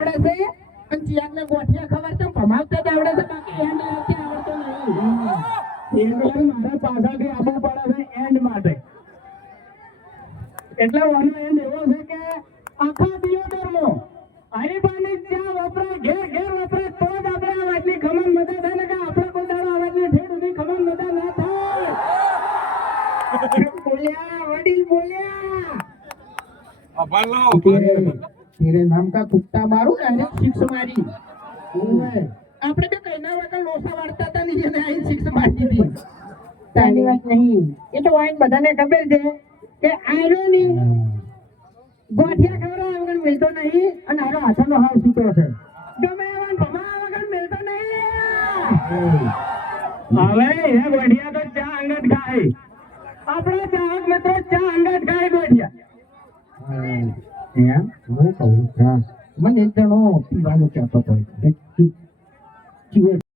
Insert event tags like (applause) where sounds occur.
આવડે છે? અને ચિયાકને ગોઠિયા ખબર છે ભમાવતા જ આવડે છે બાકી એન્ડ લાવતી આવડતો નહીં. એટલે મારે પાછળથી આવવું પડે છે એન્ડ માટે. એટલે વાનો એન્ડ એવો છે કે આખા દિયોદરમાં હરીફાની ચા વપરાય ઘેર ઘેર વપરાય તો જ આપણે આ વાતની ખમણ મજા થાય ને કે આપણે કોઈ દાડો આ વાતની ઠેઠ સુધી ખમણ મજા ના થાય. (laughs) બોલ્યા વડીલ બોલ્યા. અભાલો તેરે નામ કા કુત્તા મારું ને એને સિક્સ મારી આપણે તો કઈના વગર લોસા વાળતા હતા ને એને આઈ સિક્સ મારી દીધી તાની વાત નહીં. એ તો વાઈન બધાને ખબર છે કે આયરો ની ગોઠિયા ખવડાવ્યા વગર મિલતો નહીં અને આરો હાથનો હાવ સૂતો છે. ગમે એવા ભમા વગર મિલતો નહીં. હવે એ ગોઢિયા તો ચા અંગત ખાય. આપણા ચાહક મિત્રો ચા અંગત ખાય เนี่ยมันเห็นแต่เราพี่ว่านเราแก่ต่อไป